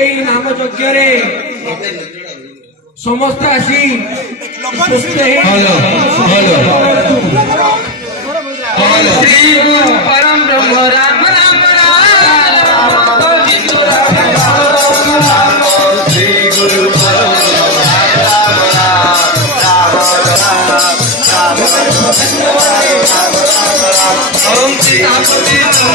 এই নাম যজ্ঞরে ସମସ୍ତେ ଆସି श्री गुरु परम ब्रह्म राम राम श्री गुरु परम ओम सीतापति राम